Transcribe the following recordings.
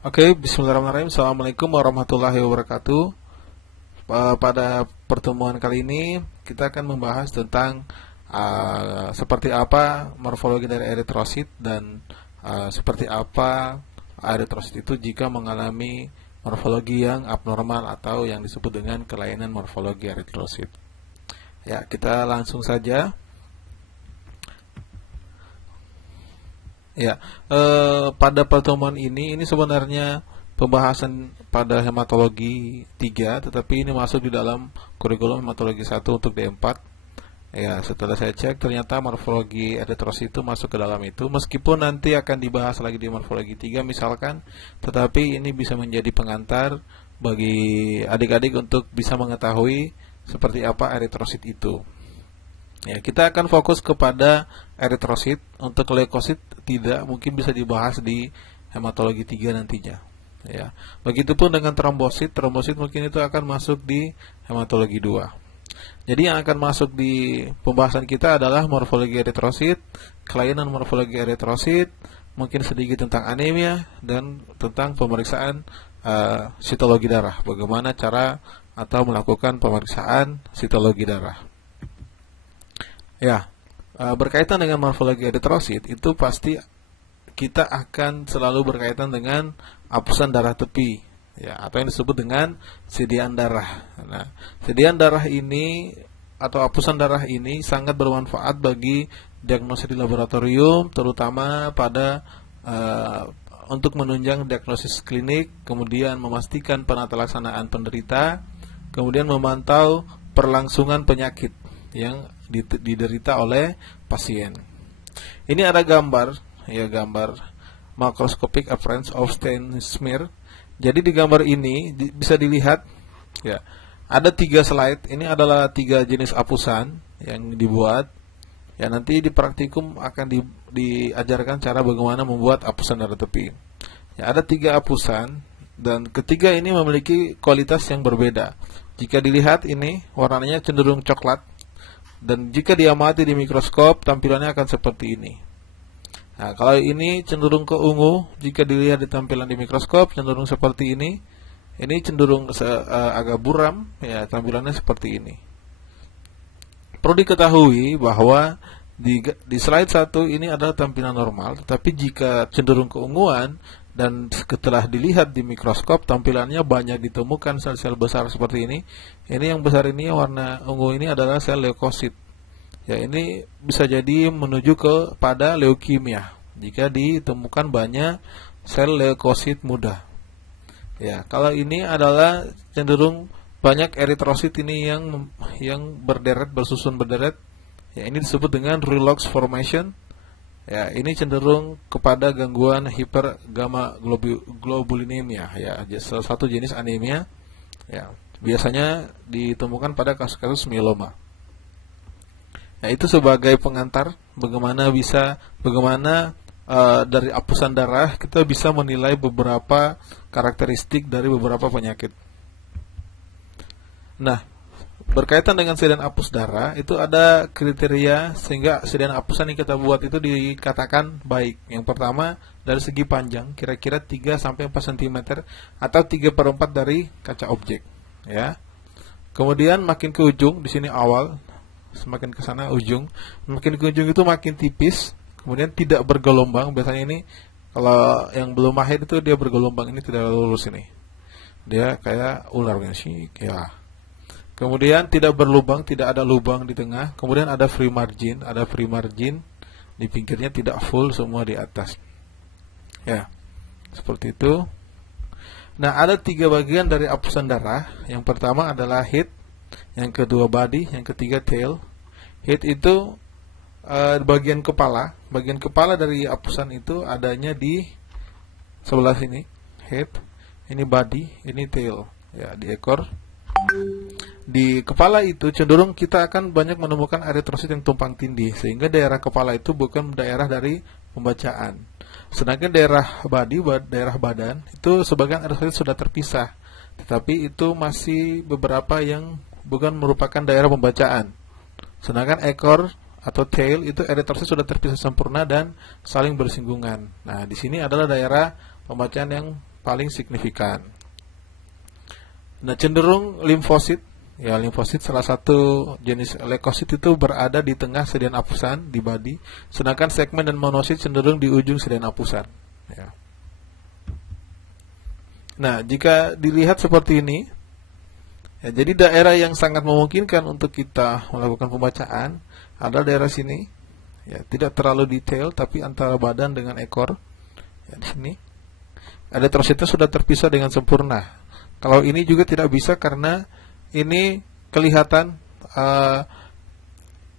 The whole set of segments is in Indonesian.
Oke, bismillahirrahmanirrahim. Assalamualaikum warahmatullahi wabarakatuh. Pada pertemuan kali ini kita akan membahas tentang seperti apa morfologi dari eritrosit dan seperti apa eritrosit itu jika mengalami morfologi yang abnormal atau yang disebut dengan kelainan morfologi eritrosit. Ya, kita langsung saja. Ya, pada pertemuan ini sebenarnya pembahasan pada hematologi 3, tetapi ini masuk di dalam kurikulum hematologi 1 untuk D4. Ya, setelah saya cek ternyata morfologi eritrosit itu masuk ke dalam itu, meskipun nanti akan dibahas lagi di morfologi 3 misalkan, tetapi ini bisa menjadi pengantar bagi adik-adik untuk bisa mengetahui seperti apa eritrosit itu. Ya, kita akan fokus kepada eritrosit. Untuk leukosit tidak, mungkin bisa dibahas di hematologi 3 nantinya. Ya. Begitupun dengan trombosit, trombosit mungkin itu akan masuk di hematologi 2. Jadi yang akan masuk di pembahasan kita adalah morfologi eritrosit, kelainan morfologi eritrosit, mungkin sedikit tentang anemia dan tentang pemeriksaan sitologi darah. Bagaimana cara atau melakukan pemeriksaan sitologi darah. Ya, berkaitan dengan morfologi eritrosit itu pasti kita akan selalu berkaitan dengan apusan darah tepi, ya, atau yang disebut dengan sediaan darah. Nah, sediaan darah ini atau apusan darah ini sangat bermanfaat bagi diagnosis di laboratorium, terutama pada untuk menunjang diagnosis klinik, kemudian memastikan penata laksanaan penderita, kemudian memantau perlangsungan penyakit yang diderita oleh pasien. Ini ada gambar, ya, gambar macroscopic appearance of stain smear. Jadi di gambar ini bisa dilihat, ya, ada 3 slide. Ini adalah 3 jenis apusan yang dibuat. Ya, nanti di praktikum akan diajarkan cara bagaimana membuat apusan darah tepi. Ya, ada 3 apusan dan ketiga ini memiliki kualitas yang berbeda. Jika dilihat ini warnanya cenderung coklat, dan jika diamati di mikroskop tampilannya akan seperti ini. Nah, kalau ini cenderung ke ungu, jika dilihat di tampilan di mikroskop cenderung seperti ini. Ini cenderung agak buram, ya, tampilannya seperti ini. Perlu diketahui bahwa di slide 1 ini adalah tampilan normal, tetapi jika cenderung keunguan dan setelah dilihat di mikroskop tampilannya banyak ditemukan sel-sel besar seperti ini. Ini yang besar ini warna ungu ini adalah sel leukosit. Ya, ini bisa jadi menuju kepada leukemia jika ditemukan banyak sel leukosit muda. Ya, kalau ini adalah cenderung banyak eritrosit ini yang berderet, bersusun berderet. Ya, ini disebut dengan Relox formation. Ya, ini cenderung kepada gangguan hipergamma globulinemia, ya, salah satu jenis anemia. Ya, biasanya ditemukan pada kasus-kasus mieloma. Nah, itu sebagai pengantar bagaimana dari apusan darah kita bisa menilai beberapa karakteristik dari beberapa penyakit. Nah, berkaitan dengan sediaan apus darah itu ada kriteria sehingga sediaan apusan yang kita buat itu dikatakan baik. Yang pertama dari segi panjang kira-kira 3 sampai 4 cm atau 3/4 dari kaca objek, ya. Kemudian makin ke ujung, di sini awal, semakin ke sana ujung, makin ke ujung itu makin tipis, kemudian tidak bergelombang. Biasanya ini kalau yang belum mahir itu dia bergelombang, ini tidak lurus ini. Dia kayak ular sih, ya. Kemudian tidak berlubang, tidak ada lubang di tengah. Kemudian ada free margin di pinggirnya, tidak full, semua di atas. Ya, seperti itu. Nah, ada 3 bagian dari apusan darah. Yang pertama adalah head, yang kedua body, yang ketiga tail. Head itu bagian kepala. Bagian kepala dari apusan itu adanya di sebelah sini, head. Ini body, ini tail. Ya, di ekor. Di kepala itu cenderung kita akan banyak menemukan eritrosit yang tumpang tindih, sehingga daerah kepala itu bukan daerah dari pembacaan. Sedangkan daerah body, daerah badan, itu sebagian eritrosit sudah terpisah, tetapi itu masih beberapa yang bukan merupakan daerah pembacaan. Sedangkan ekor atau tail itu eritrosit sudah terpisah sempurna dan saling bersinggungan. Nah, di sini adalah daerah pembacaan yang paling signifikan. Nah, cenderung limfosit, ya limfosit salah satu jenis leukosit itu berada di tengah sedian apusan di body, sedangkan segmen dan monosit cenderung di ujung sedian apusan. Ya. Nah, jika dilihat seperti ini, ya, jadi daerah yang sangat memungkinkan untuk kita melakukan pembacaan adalah daerah sini, ya, tidak terlalu detail, tapi antara badan dengan ekor, ya, di sini. Eritrositnya sudah terpisah dengan sempurna. Kalau ini juga tidak bisa karena ini kelihatan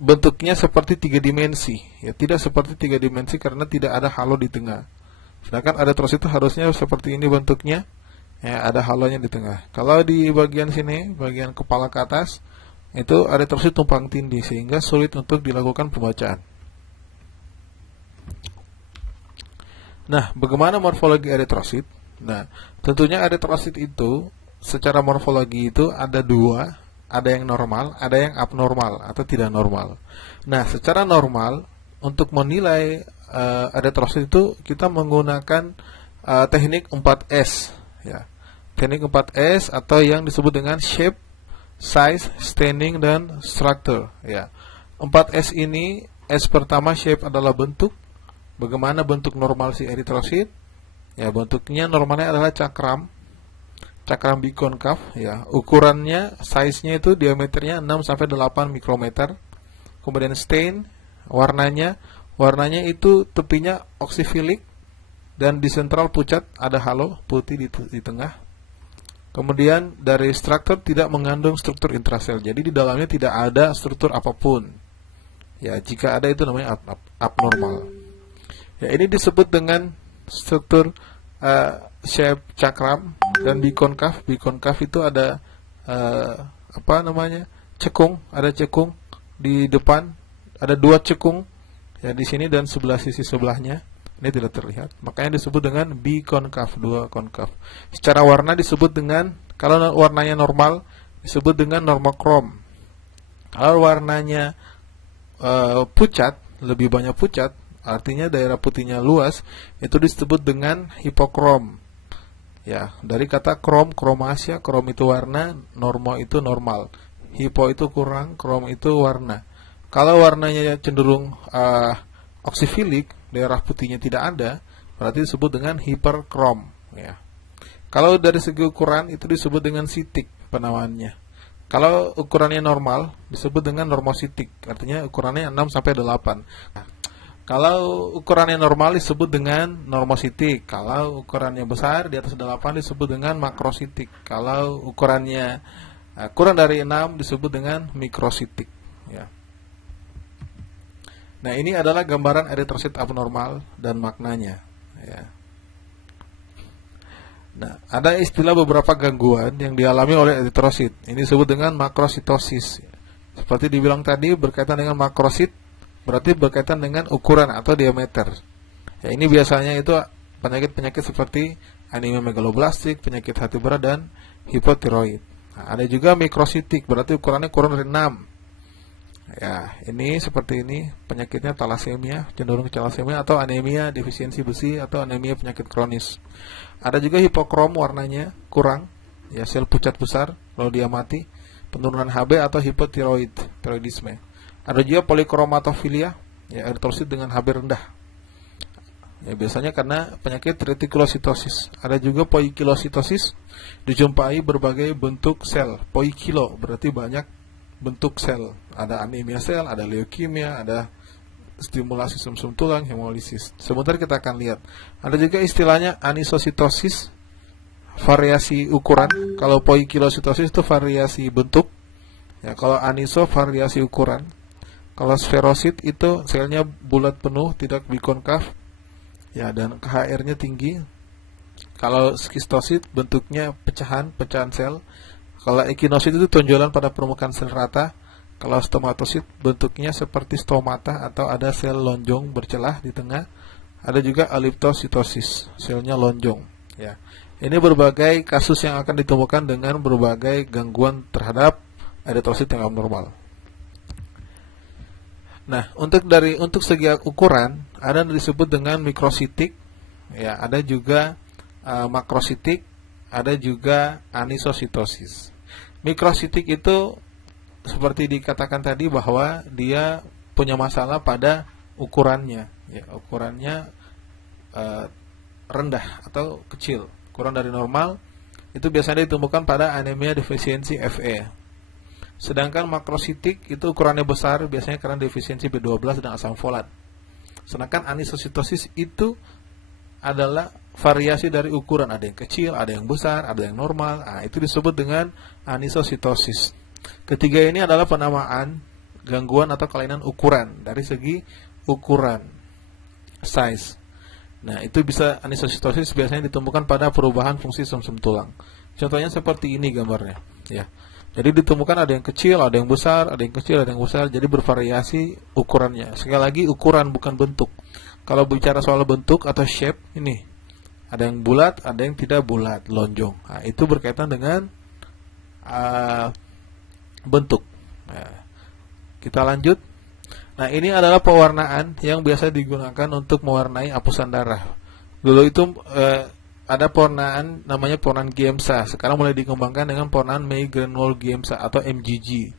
bentuknya seperti 3 dimensi, ya, tidak seperti 3 dimensi karena tidak ada halo di tengah. Sedangkan eritrosit itu harusnya seperti ini bentuknya, ya, ada halonya di tengah. Kalau di bagian sini, bagian kepala ke atas, itu eritrosit tumpang tindih sehingga sulit untuk dilakukan pembacaan. Nah, bagaimana morfologi eritrosit? Nah, tentunya eritrosit itu secara morfologi itu ada dua, ada yang normal, ada yang abnormal atau tidak normal. Nah, secara normal untuk menilai eritrosit itu kita menggunakan teknik 4S, ya. Teknik 4S atau yang disebut dengan shape, size, staining, dan structure, ya. 4S ini, S pertama shape adalah bentuk. Bagaimana bentuk normal si eritrosit? Ya, bentuknya normalnya adalah cakram bikonkav, ya. Ukurannya, size-nya itu diameternya 6 sampai 8 mikrometer. Kemudian stain, warnanya itu tepinya oksifilik dan di sentral pucat ada halo putih di tengah. Kemudian dari struktur tidak mengandung struktur intrasel. Jadi di dalamnya tidak ada struktur apapun. Ya, jika ada itu namanya abnormal. Ya, ini disebut dengan struktur shape cakram dan bikonkav. Bikonkav itu ada cekung, ada cekung di depan, ada 2 cekung, ya, di sini dan sebelah sisi sebelahnya. Ini tidak terlihat, makanya disebut dengan bikonkav, 2 konkav. Secara warna disebut dengan, kalau warnanya normal disebut dengan normokrom. Kalau warnanya pucat, lebih banyak pucat, artinya daerah putihnya luas, itu disebut dengan hipokrom. Ya, dari kata krom, kromasia, krom itu warna, normo itu normal, hipo itu kurang, krom itu warna. Kalau warnanya cenderung oksifilik, daerah putihnya tidak ada, berarti disebut dengan hiperkrom, ya. Kalau dari segi ukuran itu disebut dengan sitik penamaannya. Kalau ukurannya normal disebut dengan normositik, artinya ukurannya 6 sampai 8. Nah, kalau ukurannya normal disebut dengan normositik. Kalau ukurannya besar di atas 8 disebut dengan makrositik. Kalau ukurannya kurang dari 6 disebut dengan mikrositik, ya. Nah, ini adalah gambaran eritrosit abnormal dan maknanya, ya. Nah, ada istilah beberapa gangguan yang dialami oleh eritrosit. Ini disebut dengan makrositosis. Seperti dibilang tadi, berkaitan dengan makrosit berarti berkaitan dengan ukuran atau diameter. Ya, ini biasanya itu penyakit-penyakit seperti anemia megaloblastik, penyakit hati berat, dan hipotiroid. Nah, ada juga mikrositik, berarti ukurannya kurang dari 6. Ya, ini seperti ini, penyakitnya talasemia, cenderung talasemia atau anemia defisiensi besi atau anemia penyakit kronis. Ada juga hipokrom, warnanya kurang, ya, sel pucat besar lalu dia mati, penurunan HB atau tiroidisme. Ada juga polikromatofilia, ya, eritrosit dengan HB rendah. Ya, biasanya karena penyakit retikulositosis. Ada juga poikilositosis, dijumpai berbagai bentuk sel. Poikilo berarti banyak bentuk sel. Ada anemia sel, ada leukemia, ada stimulasi sumsum tulang, hemolisis. Sebentar kita akan lihat. Ada juga istilahnya anisositosis, variasi ukuran. Kalau poikilositosis itu variasi bentuk, ya, kalau aniso variasi ukuran. Kalau sferosit itu selnya bulat penuh, tidak bikonkav, ya, dan KHR-nya tinggi. Kalau skistosit bentuknya pecahan sel. Kalau ekinosit itu tonjolan pada permukaan sel rata. Kalau stomatosit bentuknya seperti stomata atau ada sel lonjong bercelah di tengah. Ada juga aliptositosis, selnya lonjong, ya. Ini berbagai kasus yang akan ditemukan dengan berbagai gangguan terhadap eritrosit yang abnormal. Nah, untuk segi ukuran ada yang disebut dengan mikrositik, ya, ada juga makrositik, ada juga anisositosis. Mikrositik itu seperti dikatakan tadi bahwa dia punya masalah pada ukurannya, ya, ukurannya rendah atau kecil, kurang dari normal. Itu biasanya ditemukan pada anemia defisiensi Fe. Sedangkan makrositik itu ukurannya besar, biasanya karena defisiensi B12 dan asam folat. Sedangkan anisositosis itu adalah variasi dari ukuran, ada yang kecil, ada yang besar, ada yang normal. Nah, itu disebut dengan anisositosis. Ketiga ini adalah penamaan gangguan atau kelainan ukuran dari segi ukuran, size. Nah, itu bisa anisositosis biasanya ditemukan pada perubahan fungsi sumsum tulang. Contohnya seperti ini gambarnya, ya. Jadi ditemukan ada yang kecil, ada yang besar, ada yang kecil, ada yang besar. Jadi bervariasi ukurannya. Sekali lagi ukuran bukan bentuk. Kalau bicara soal bentuk atau shape, ini ada yang bulat, ada yang tidak bulat, lonjong. Nah, itu berkaitan dengan bentuk. Nah, kita lanjut. Nah, ini adalah pewarnaan yang biasa digunakan untuk mewarnai apusan darah. Dulu itu ada pewarnaan namanya pewarnaan Giemsa. Sekarang mulai dikembangkan dengan pewarnaan Meigranul Giemsa atau MGG.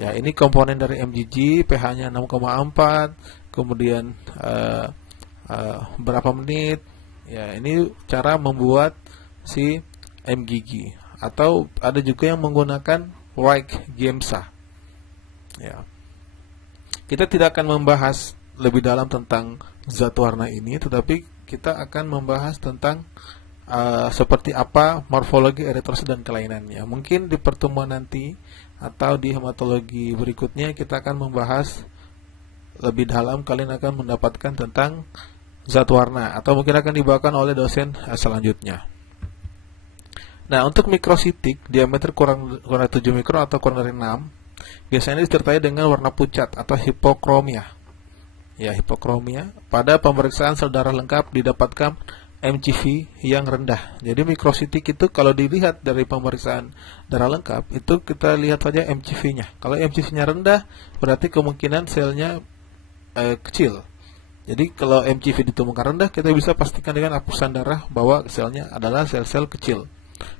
Ya, ini komponen dari MGG, pH-nya 6,4, kemudian berapa menit. Ya, ini cara membuat si MGG. Atau ada juga yang menggunakan White Giemsa. Ya. Kita tidak akan membahas lebih dalam tentang zat warna ini, tetapi kita akan membahas tentang seperti apa morfologi eritrosit dan kelainannya. Mungkin di pertemuan nanti atau di hematologi berikutnya kita akan membahas lebih dalam. Kalian akan mendapatkan tentang zat warna, atau mungkin akan dibawakan oleh dosen selanjutnya. Nah, untuk mikrositik diameter kurang dari 7 mikron atau kurang dari 6, biasanya disertai dengan warna pucat atau hipokromia. Ya, hipokromia. Pada pemeriksaan sel darah lengkap didapatkan MCV yang rendah. Jadi mikrositik itu kalau dilihat dari pemeriksaan darah lengkap, itu kita lihat saja MCV-nya. Kalau MCV-nya rendah, berarti kemungkinan selnya kecil. Jadi kalau MCV ditemukan rendah, kita bisa pastikan dengan apusan darah bahwa selnya adalah sel-sel kecil.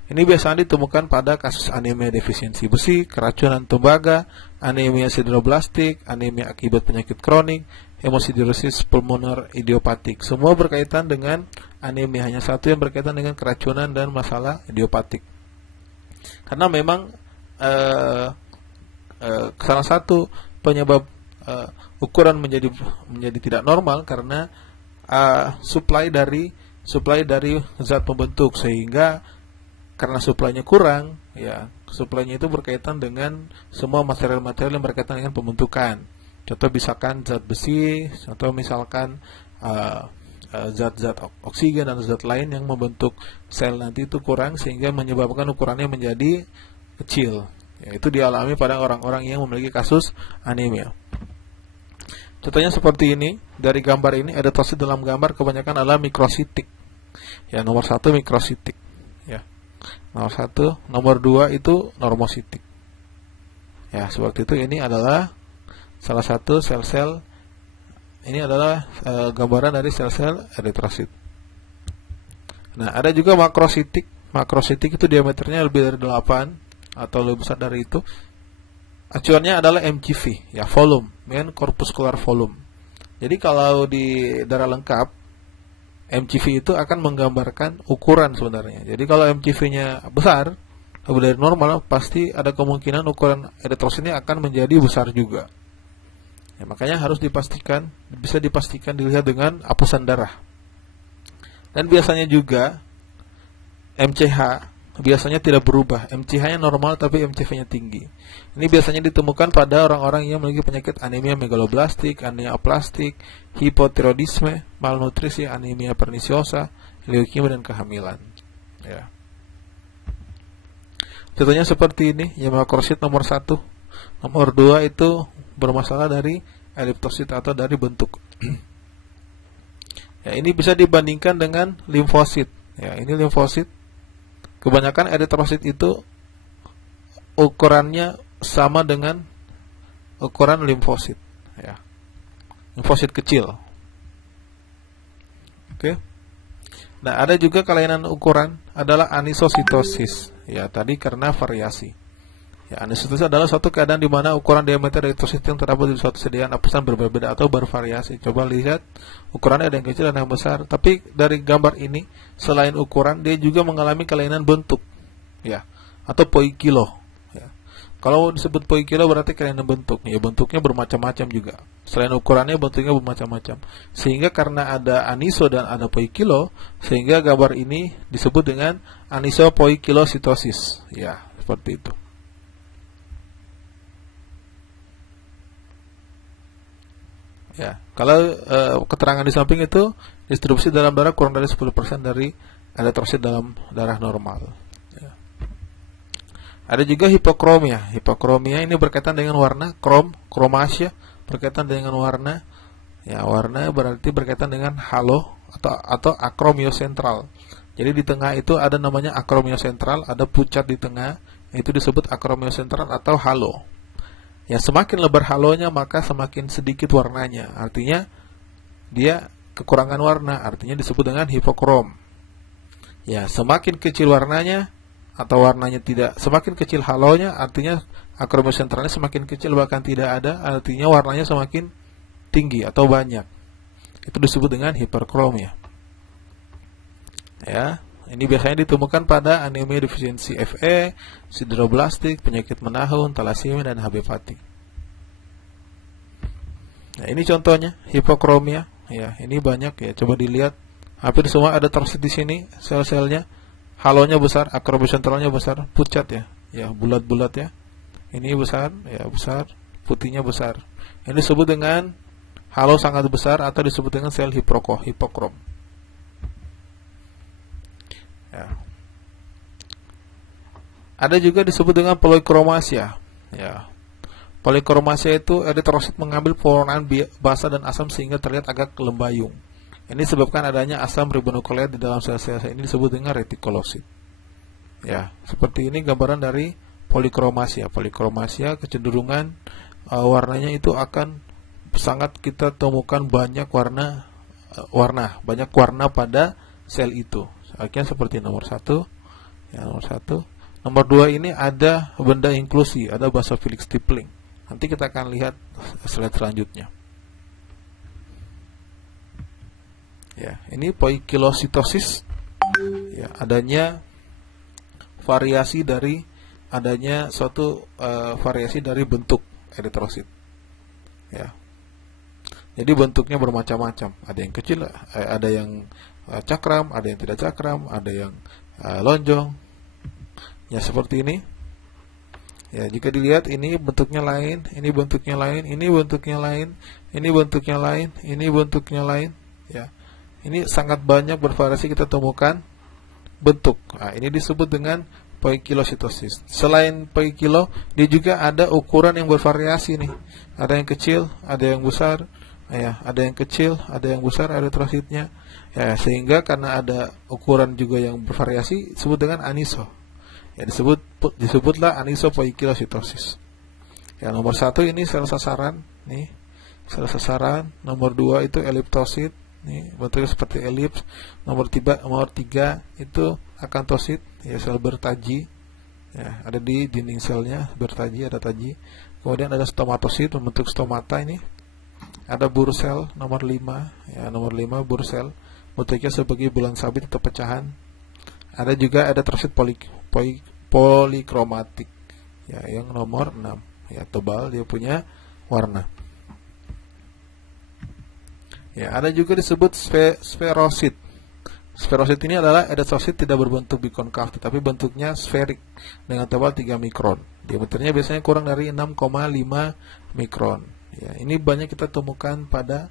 Ini biasanya ditemukan pada kasus anemia defisiensi besi, keracunan tembaga, anemia sideroblastik, anemia akibat penyakit kronik, hemosiderosis pulmoner idiopatik. Semua berkaitan dengan anemia, hanya satu yang berkaitan dengan keracunan dan masalah idiopatik. Karena memang salah satu penyebab ukuran menjadi tidak normal karena supply dari zat pembentuk, sehingga karena suplainya kurang, ya, suplainya itu berkaitan dengan semua material-material yang berkaitan dengan pembentukan. Contoh misalkan zat besi, contoh misalkan zat-zat oksigen dan zat lain yang membentuk sel nanti itu kurang, sehingga menyebabkan ukurannya menjadi kecil. Ya, itu dialami pada orang-orang yang memiliki kasus anemia. Contohnya seperti ini, dari gambar ini eritrosit dalam gambar kebanyakan adalah mikrositik. Ya, nomor 1 mikrositik. Ya. Nomor 1, nomor 2 itu normositik. Ya, seperti itu. Ini adalah salah satu sel-sel. Ini adalah gambaran dari sel-sel eritrosit. Nah, ada juga makrositik. Makrositik itu diameternya lebih dari 8 atau lebih besar dari itu. Acuannya adalah MGV, ya, volume, main corpuscular volume. Jadi kalau di darah lengkap, MCV itu akan menggambarkan ukuran sebenarnya. Jadi kalau MCV-nya besar, lebih dari normal, pasti ada kemungkinan ukuran eritrositnya akan menjadi besar juga. Ya, makanya harus dipastikan, bisa dipastikan dilihat dengan apusan darah. Dan biasanya juga MCH biasanya tidak berubah. MCH-nya normal tapi MCV-nya tinggi. Ini biasanya ditemukan pada orang-orang yang memiliki penyakit anemia megaloblastik, anemia aplastik, hipotiroidisme, malnutrisi, anemia pernisiosa, leukemia dan kehamilan. Ya. Contohnya seperti ini, ya, makrosit nomor 1. Nomor 2 itu bermasalah dari eritrosit atau dari bentuk. Ya, ini bisa dibandingkan dengan limfosit. Ya, ini limfosit. Kebanyakan eritrosit itu ukurannya sama dengan ukuran limfosit, ya. Limfosit kecil. Oke. Nah, ada juga kelainan ukuran adalah anisositosis. Ya, tadi karena variasi. Ya, anisositosis adalah suatu keadaan di mana ukuran diameter eritosit yang terdapat di suatu sediaan lapisan berbeda atau bervariasi. Coba lihat, ukurannya ada yang kecil dan yang besar. Tapi dari gambar ini, selain ukuran, dia juga mengalami kelainan bentuk, ya, atau poikilo. Ya. Kalau disebut poikilo berarti kelainan bentuk. Ya, bentuknya bermacam-macam juga. Selain ukurannya, bentuknya bermacam-macam. Sehingga karena ada aniso dan ada poikilo, sehingga gambar ini disebut dengan anisopoikilositosis. Ya, seperti itu. Ya, kalau keterangan di samping itu distribusi dalam darah kurang dari 10% dari eritrosit dalam darah normal. Ya. Ada juga hipokromia. Hipokromia ini berkaitan dengan warna, kromasia berkaitan dengan warna. Ya, warna berarti berkaitan dengan halo atau akromiosentral. Jadi di tengah itu ada namanya akromiosentral, ada pucat di tengah, itu disebut akromiosentral atau halo. Ya, semakin lebar halonya maka semakin sedikit warnanya. Artinya dia kekurangan warna, artinya disebut dengan hipokrom. Ya, semakin kecil warnanya atau warnanya tidak, semakin kecil halonya artinya akromosentralnya semakin kecil bahkan tidak ada, artinya warnanya semakin tinggi atau banyak. Itu disebut dengan hiperkromia. Ya. Ini biasanya ditemukan pada anemia defisiensi Fe, sideroblastik, penyakit menahun, talasemia, dan HB Fati. Nah, ini contohnya hipokromia. Ya, ini banyak ya. Coba dilihat, hampir semua ada tersit di sini sel-selnya. Halonya besar, akromosentralnya besar, pucat ya. Ya, bulat-bulat ya. Ini besar, ya besar, putihnya besar. Ini disebut dengan halo sangat besar atau disebut dengan sel hipokrom. Ya. Ada juga disebut dengan polikromasia. Ya. Polikromasia itu eritrosit mengambil pewarnaan basa dan asam sehingga terlihat agak lembayung. Ini disebabkan adanya asam ribonukleat di dalam sel-sel ini disebut dengan retikulosit. Ya, seperti ini gambaran dari polikromasia. Polikromasia kecenderungan warnanya itu akan sangat kita temukan banyak banyak warna pada sel itu. Akhirnya seperti nomor 1, ya, nomor 1. Nomor 2 ini ada benda inklusi, ada basofilik stippling. Nanti kita akan lihat slide selanjutnya. Ya, ini poikilositosis. Ya, adanya variasi dari adanya suatu variasi dari bentuk eritrosit. Ya. Jadi bentuknya bermacam-macam. Ada yang kecil, ada yang cakram, ada yang tidak cakram, ada yang lonjong. Ya, seperti ini. Ya, jika dilihat ini bentuknya lain, ini bentuknya lain, ini bentuknya lain, ini bentuknya lain, ini bentuknya lain. Ya. Ini sangat banyak bervariasi kita temukan bentuk. Nah, ini disebut dengan poikilositosis. Selain poikilo, dia juga ada ukuran yang bervariasi nih. Ada yang kecil, ada yang besar. Ya, ada yang kecil, ada yang besar eritrositnya. Ya, sehingga karena ada ukuran juga yang bervariasi disebut dengan aniso. Ya, disebutlah anisopoikilositosis. Ya, nomor 1 ini sel sasaran, nih. Sel sasaran. Nomor 2 itu eliptosit, nih, bentuknya seperti elips. Nomor 3 itu akantosit, ya, sel bertaji. Ya, ada di dinding selnya, bertaji, ada taji. Kemudian ada stomatosit, membentuk stomata ini. Ada bursel nomor 5, ya, nomor 5 bursel, bentuknya sebagai bulan sabit atau pecahan. Ada juga eritrosit polikromatik, ya, yang nomor 6, ya, tebal, dia punya warna. Ya, ada juga disebut sferosit. Sferosit ini adalah eritrosit tidak berbentuk bikonkav, tetapi bentuknya sferik dengan tebal 3 mikron. Diameternya biasanya kurang dari 6,5 mikron. Ya, ini banyak kita temukan pada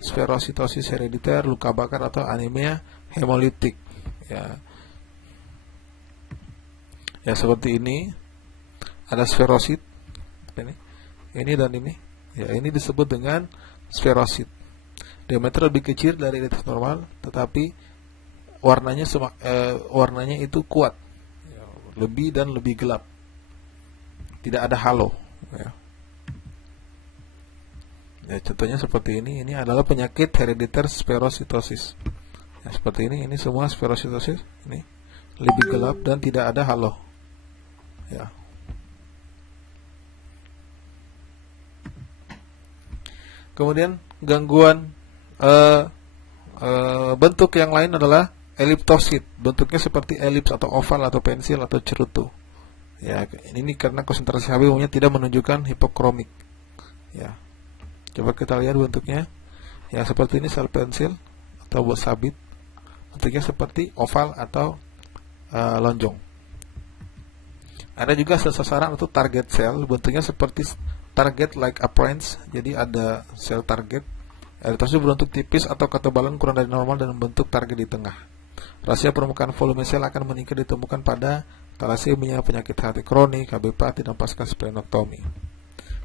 sferositosis herediter, luka bakar atau anemia hemolitik. Ya. Ya, seperti ini. Ada sferosit. Ini dan ini. Ya, ini disebut dengan sferosit. Diameter lebih kecil dari eritrosit normal, tetapi warnanya itu kuat. Ya, lebih dan lebih gelap. Tidak ada halo. Ya. Ya, contohnya seperti ini. Ini adalah penyakit herediter sferositosis. Ya, seperti ini semua spherositosis. Ini lebih gelap dan tidak ada halo. Ya. Kemudian gangguan bentuk yang lain adalah eliptosit. Bentuknya seperti elips atau oval atau pensil atau cerutu. Ya, ini karena konsentrasi Hb umumnya tidak menunjukkan hipokromik. Ya. Coba kita lihat bentuknya. Ya, seperti ini sel pensil atau buat sabit. Bentuknya seperti oval atau lonjong. Ada juga sel sasaran atau target sel. Bentuknya seperti target like appearance. Jadi ada sel target. Eritrosit berbentuk tipis atau ketebalan kurang dari normal dan membentuk target di tengah. Rasio permukaan volume sel akan meningkat ditemukan pada thalassemia, penyakit hati kronik, HB pati, dan pasca splenektomi.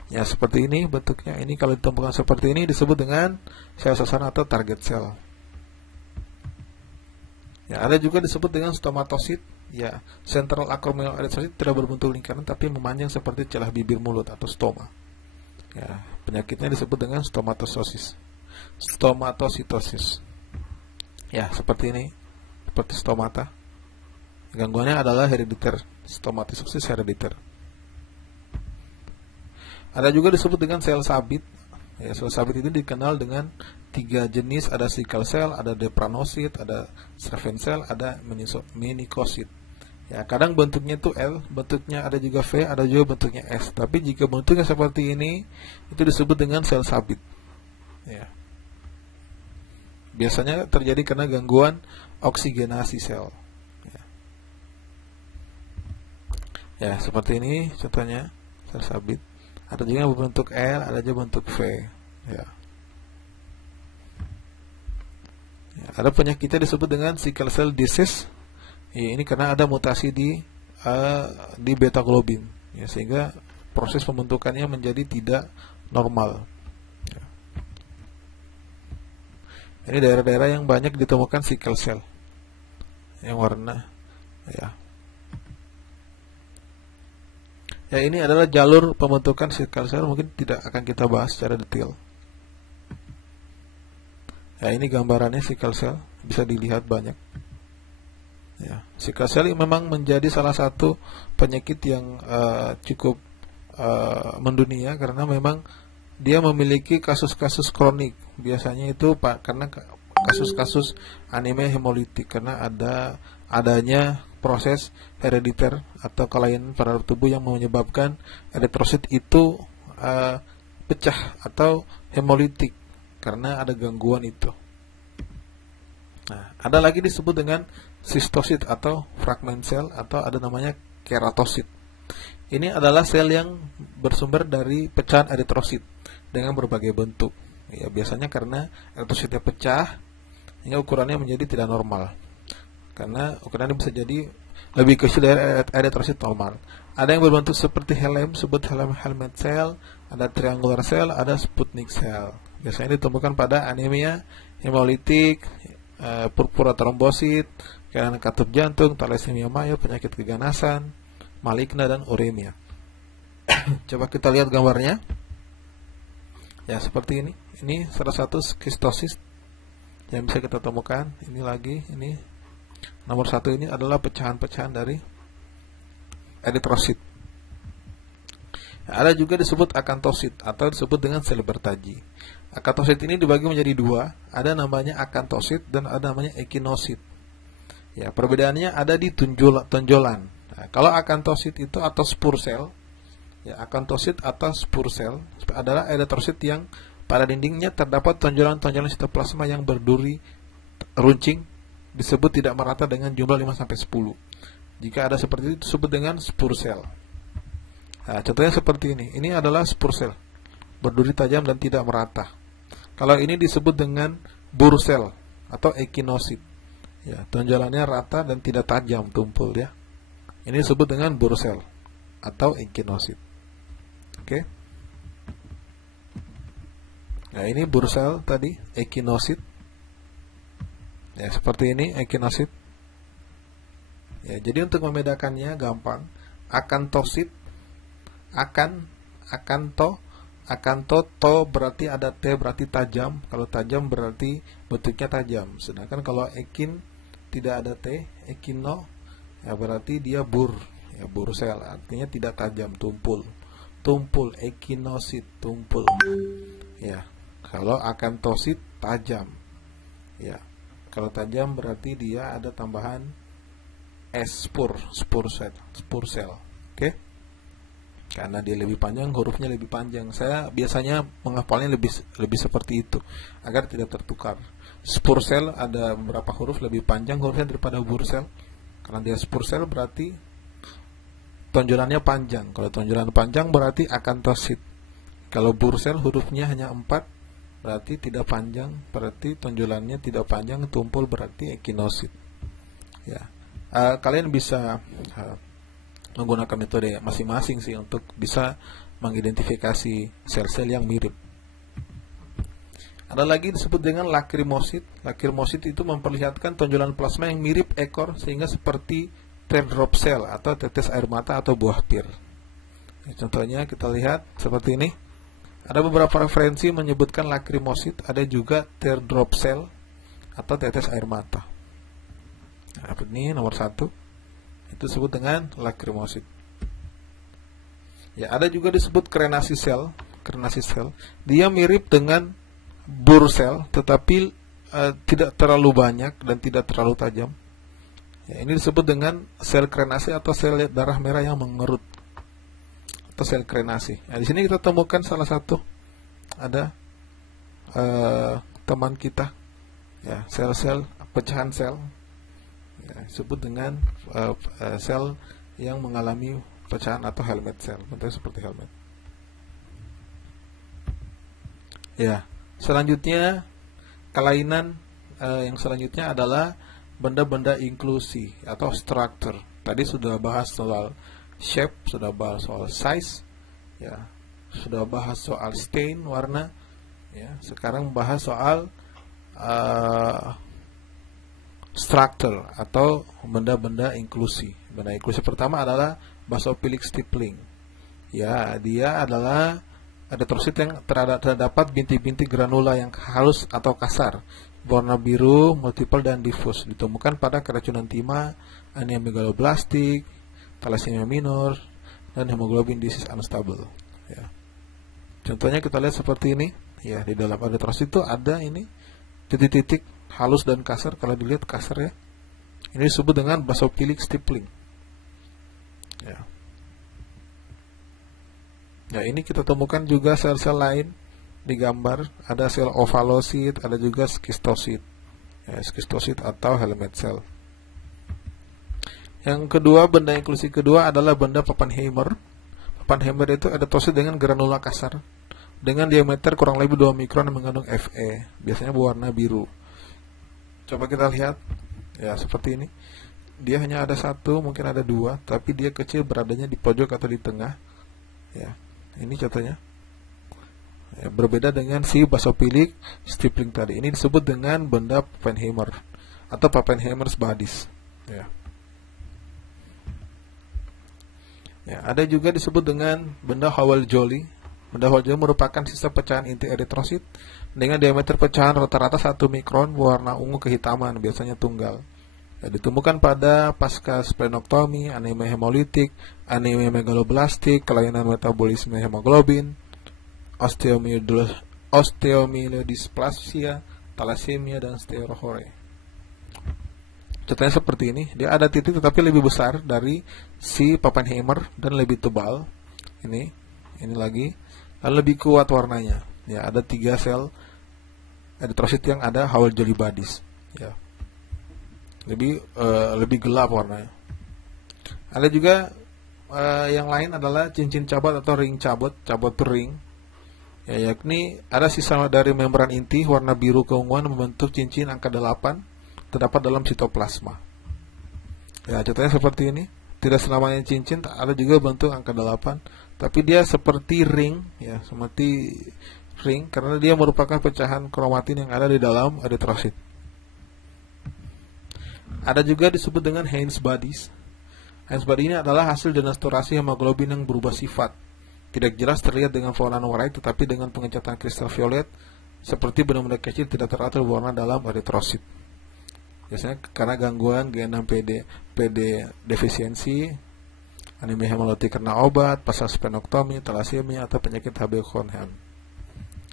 Ya, seperti ini bentuknya. Ini kalau ditemukan seperti ini disebut dengan sel sasaran atau target sel. Ya, ada juga disebut dengan stomatosit. Ya, central acromial erythrocyte tidak berbentuk lingkaran tapi memanjang seperti celah bibir mulut atau stoma. Ya, penyakitnya disebut dengan stomatositosis. Ya, seperti ini, seperti stomata. Gangguannya adalah herediter, stomatositosis herediter. Ada juga disebut dengan sel sabit. Ya, sel sabit itu dikenal dengan 3 jenis, ada sickle cell, ada depranosit, ada Schreffen cell, ada menikosit. Ya, kadang bentuknya itu L, bentuknya ada juga V, ada juga bentuknya S. Tapi jika bentuknya seperti ini, itu disebut dengan sel sabit. Ya. Biasanya terjadi karena gangguan oksigenasi sel. Ya, seperti ini contohnya sel sabit. Ada juga yang berbentuk L, ada juga bentuk V. Ya. Ya, ada penyakitnya disebut dengan sickle cell disease. Ya, ini karena ada mutasi di beta globin, ya, sehingga proses pembentukannya menjadi tidak normal. Ya. Ini daerah-daerah yang banyak ditemukan sickle cell, yang warna, ya. Ya, ini adalah jalur pembentukan sickle cell, mungkin tidak akan kita bahas secara detail. Ya, ini gambarannya sickle cell, bisa dilihat banyak. Ya, sickle cell memang menjadi salah satu penyakit yang cukup mendunia karena memang dia memiliki kasus-kasus kronik. Biasanya itu karena kasus-kasus anemia hemolitik karena adanya proses herediter atau kelainan pada tubuh yang menyebabkan eritrosit itu pecah atau hemolitik karena ada gangguan itu. Nah, ada lagi disebut dengan sistosit atau fragment sel atau ada namanya keratosit. Ini adalah sel yang bersumber dari pecahan eritrosit dengan berbagai bentuk. Ya, biasanya karena eritrositnya pecah hingga ukurannya menjadi tidak normal. Karena ukurannya bisa jadi lebih kecil dari eritrosit normal. Ada yang berbentuk seperti helm, disebut helmet cell, ada triangular cell, ada Sputnik cell. Biasanya ditemukan pada anemia hemolitik, purpura trombosit, kelainan katup jantung, thalassemia mayor, penyakit keganasan, maligna, dan uremia. Coba kita lihat gambarnya. Ya, seperti ini. Ini salah satu kistosis yang bisa kita temukan. Ini lagi, ini nomor 1 ini adalah pecahan-pecahan dari eritrosit. Ada juga disebut akantosit atau disebut dengan sel bertaji. Akantosit ini dibagi menjadi 2, ada namanya akantosit dan ada namanya ekinosit. Ya, perbedaannya ada di tonjolan. Nah, kalau akantosit itu atau spur sel, ya, akantosit atau spur sel adalah eritrosit yang pada dindingnya terdapat tonjolan-tonjolan sitoplasma yang berduri runcing, disebut tidak merata dengan jumlah 5-10. Jika ada seperti itu disebut dengan spur sel. Nah, contohnya seperti ini. Ini adalah spur sel, berduri tajam dan tidak merata. Kalau ini disebut dengan bur sel atau ekinosit. Ya, tonjolannya rata dan tidak tajam, tumpul, ya. Ini disebut dengan bur sel atau ekinosit. Oke. Nah, ini bur sel tadi, ekinosit. Ya, seperti ini ekinosit. Ya, jadi untuk membedakannya gampang. Akantosit, akanto Akanto, to berarti ada T berarti tajam. Kalau tajam berarti bentuknya tajam. Sedangkan kalau ekin tidak ada T, ekino, ya berarti dia bur, ya bursel, artinya tidak tajam, tumpul. Tumpul, ekinosit, tumpul. Ya, kalau akantosit tajam. Ya, kalau tajam berarti dia ada tambahan S, spur sel. Oke? Karena dia lebih panjang, hurufnya lebih panjang. Saya biasanya menghafalnya lebih seperti itu agar tidak tertukar. Spur sel ada beberapa huruf lebih panjang hurufnya daripada bursel. Karena dia spur sel berarti tonjolannya panjang. Kalau tonjolan panjang berarti akantosit. Kalau bursel hurufnya hanya 4 berarti tidak panjang, berarti tonjolannya tidak panjang, tumpul berarti ekinosit. Ya. Kalian bisa menggunakan metode masing-masing sih untuk bisa mengidentifikasi sel-sel yang mirip. Ada lagi disebut dengan lakrimosit. Lakrimosit itu memperlihatkan tonjolan plasma yang mirip ekor sehingga seperti teardrop cell atau tetes air mata atau buah pir. Contohnya kita lihat seperti ini. Ada beberapa referensi menyebutkan lakrimosit, ada juga teardrop cell atau tetes air mata. Nah, ini nomor 1. Itu disebut dengan lakrimosit. Ya, ada juga disebut krenasi sel. Krenasi sel, dia mirip dengan bursel, tetapi tidak terlalu banyak dan tidak terlalu tajam. Ya, ini disebut dengan sel krenasi atau sel darah merah yang mengerut atau sel krenasi. Nah, di sini kita temukan salah satu, ada teman kita, ya, sel-sel pecahan sel, ya, disebut dengan sel yang mengalami pecahan atau helmet sel, bentuknya seperti helmet. Ya, selanjutnya kelainan yang selanjutnya adalah benda-benda inklusi atau structure. Tadi sudah bahas soal shape, sudah bahas soal size, ya, sudah bahas soal stain warna, ya. Sekarang bahas soal structure atau benda-benda inklusi. Benda inklusi pertama adalah basophilic stippling. Ya, dia adalah eritrosit yang terdapat bintik-bintik granula yang halus atau kasar, warna biru, multiple dan diffus, ditemukan pada keracunan timah, anemia megaloblastik, thalassemia minor, dan hemoglobin disease unstable. Ya. Contohnya kita lihat seperti ini. Ya, di dalam eritrosit itu ada ini titik-titik halus dan kasar. Kalau dilihat kasar, ya, ini disebut dengan basophilic stippling. Ya. Ya, ini kita temukan juga sel-sel lain di gambar. Ada sel ovalosit, ada juga skistosit, ya, skistosit atau helmet cell. Yang kedua, benda inklusi kedua adalah benda Pappenheimer. Pappenheimer itu eritrosit dengan granula kasar dengan diameter kurang lebih 2 mikron yang mengandung Fe, biasanya berwarna biru. Coba kita lihat, ya, seperti ini. Dia hanya ada 1, mungkin ada 2, tapi dia kecil, beradanya di pojok atau di tengah. Ya, ini contohnya. Ya, berbeda dengan si basophilic stippling tadi. Ini disebut dengan benda Pappenheimer atau Pappenheimer's bodies. Ya. Ya, ada juga disebut dengan benda Howell-Jolly. Benda Howell-Jolly merupakan sisa pecahan inti eritrosit dengan diameter pecahan rata-rata 1 mikron, warna ungu kehitaman, biasanya tunggal. Ya, ditemukan pada pasca splenoktomi, anemia hemolitik, anemia megaloblastik, kelainan metabolisme hemoglobin, osteomyelodysplasia, thalassemia, dan sterohore. Contohnya seperti ini, dia ada titik tetapi lebih besar dari si Pappenheimer dan lebih tebal. Ini lagi, dan lebih kuat warnanya. Ya, ada 3 sel eritrosit yang ada Howell-Jolly bodies. Ya, lebih gelap warnanya. Ada juga yang lain adalah cincin cabot atau ring cabot ring. Ya, yakni ada sisa dari membran inti warna biru keunguan membentuk cincin angka 8 terdapat dalam sitoplasma. Ya, contohnya seperti ini. Tidak selamanya cincin, ada juga bentuk angka 8, tapi dia seperti ring, ya, seperti ring karena dia merupakan pecahan kromatin yang ada di dalam eritrosit. Ada juga disebut dengan Heinz bodies. Heinz body ini adalah hasil denaturasi hemoglobin yang berubah sifat. tidak jelas terlihat dengan pewarnaan warna, tetapi dengan pengecatan kristal violet seperti benda-benda kecil tidak teratur berwarna dalam eritrosit. Biasanya karena gangguan G6PD defisiensi, anemia hemolitik karena obat, pasal spenoktomi, thalassemia, atau penyakit HB Cohen.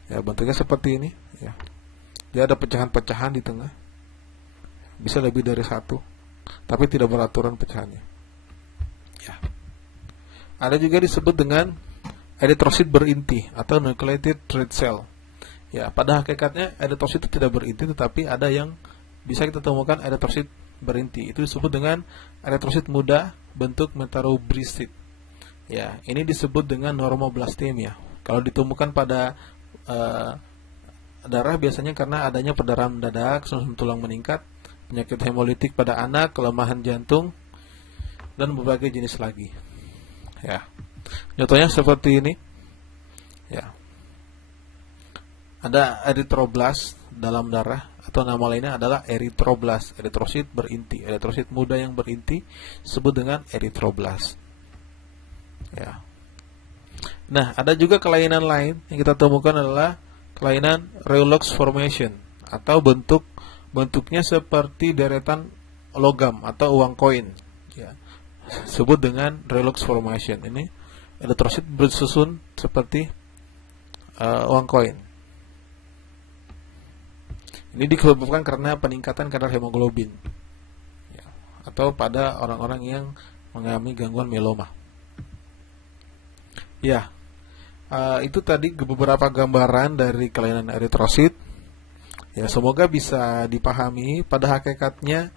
Ya, bentuknya seperti ini. Ya. Dia ada pecahan-pecahan di tengah, bisa lebih dari satu, tapi tidak beraturan pecahannya. Ya. Ada juga disebut dengan eritrosit berinti atau nucleated red cell. Ya, pada hakikatnya eritrosit itu tidak berinti, tetapi ada yang bisa kita temukan eritrosit berinti. Itu disebut dengan eritrosit muda bentuk metaroblastit. Ya, ini disebut dengan normoblastemia. Kalau ditemukan pada darah biasanya karena adanya perdarahan mendadak, sumsum tulang meningkat, penyakit hemolitik pada anak, kelemahan jantung, dan berbagai jenis lagi. Ya, contohnya seperti ini. Ya, ada eritroblast dalam darah, atau nama lainnya adalah eritroblast, eritrosit berinti, eritrosit muda yang berinti disebut dengan eritroblast. Ya. Nah, ada juga kelainan lain yang kita temukan adalah kelainan Rayleigh formation, atau bentuknya seperti deretan logam atau uang koin. Ya. Disebut dengan Rayleigh formation. Ini eritrosit bersusun seperti uang koin. Ini disebabkan karena peningkatan kadar hemoglobin, ya, atau pada orang-orang yang mengalami gangguan mieloma. Ya, itu tadi beberapa gambaran dari kelainan eritrosit. Ya, semoga bisa dipahami. Pada hakikatnya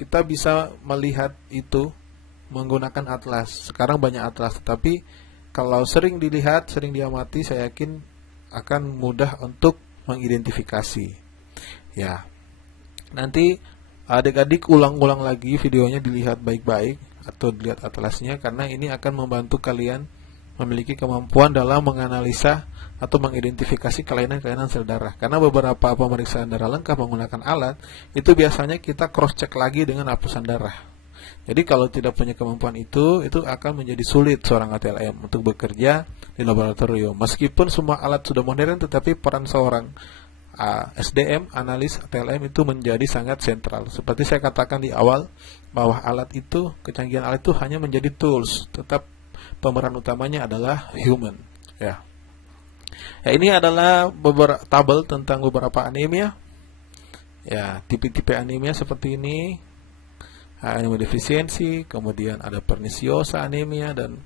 kita bisa melihat itu menggunakan atlas. Sekarang banyak atlas, tetapi kalau sering dilihat, sering diamati, saya yakin akan mudah untuk mengidentifikasi. Ya, nanti adik-adik ulang-ulang lagi videonya, dilihat baik-baik atau dilihat atlasnya, karena ini akan membantu kalian memiliki kemampuan dalam menganalisa atau mengidentifikasi kelainan-kelainan sel darah. Karena beberapa pemeriksaan darah lengkap menggunakan alat itu biasanya kita cross check lagi dengan hapusan darah. Jadi kalau tidak punya kemampuan itu akan menjadi sulit seorang ATLM untuk bekerja di laboratorium. Meskipun semua alat sudah modern, tetapi peran seorang SDM, analis ATLM itu menjadi sangat sentral. Seperti saya katakan di awal, bahwa alat itu, kecanggihan alat itu hanya menjadi tools, tetap pemeran utamanya adalah human. Ya, ini adalah beberapa tabel tentang beberapa anemia. Ya, tipe-tipe anemia seperti ini. Anemia defisiensi, kemudian ada perniciosa anemia dan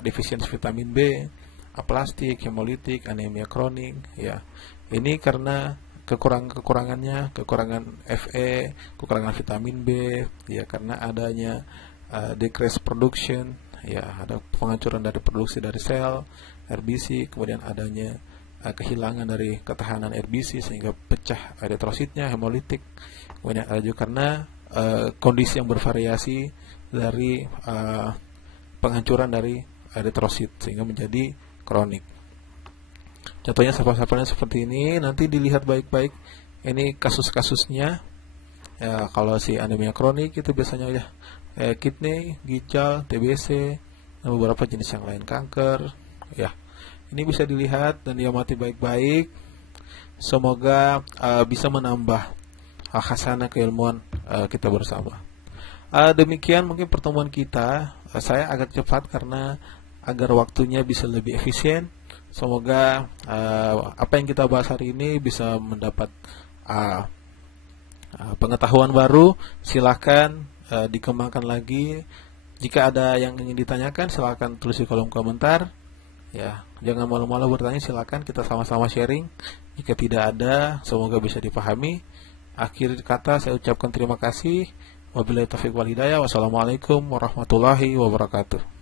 defisiensi vitamin B, aplastik, hemolitik, anemia kronik. Ya, ini karena kekurangan Fe, kekurangan vitamin B, ya, karena adanya decrease production, ya, ada penghancuran dari produksi dari sel RBC, kemudian adanya kehilangan dari ketahanan RBC sehingga pecah eritrositnya, hemolitik. Kemudian ada juga karena kondisi yang bervariasi dari penghancuran dari eritrosit sehingga menjadi kronik. Contohnya sampel-sampelnya seperti ini, nanti dilihat baik-baik. Ini kasus-kasusnya. Ya, kalau si anemia kronik itu biasanya ya kidney, ginjal, TBC, dan beberapa jenis yang lain, kanker. Ya, ini bisa dilihat dan diamati baik-baik. Semoga bisa menambah khasanah keilmuan kita bersama. Demikian mungkin pertemuan kita. Saya agak cepat karena agar waktunya bisa lebih efisien. Semoga apa yang kita bahas hari ini bisa mendapat pengetahuan baru. Silakan dikembangkan lagi. Jika ada yang ingin ditanyakan, silakan tulis di kolom komentar. Ya, jangan malu-malu bertanya, silakan kita sama-sama sharing. Jika tidak ada, semoga bisa dipahami. Akhir kata saya ucapkan terima kasih. Wabillahi taufiq wal hidayah. Wassalamualaikum warahmatullahi wabarakatuh.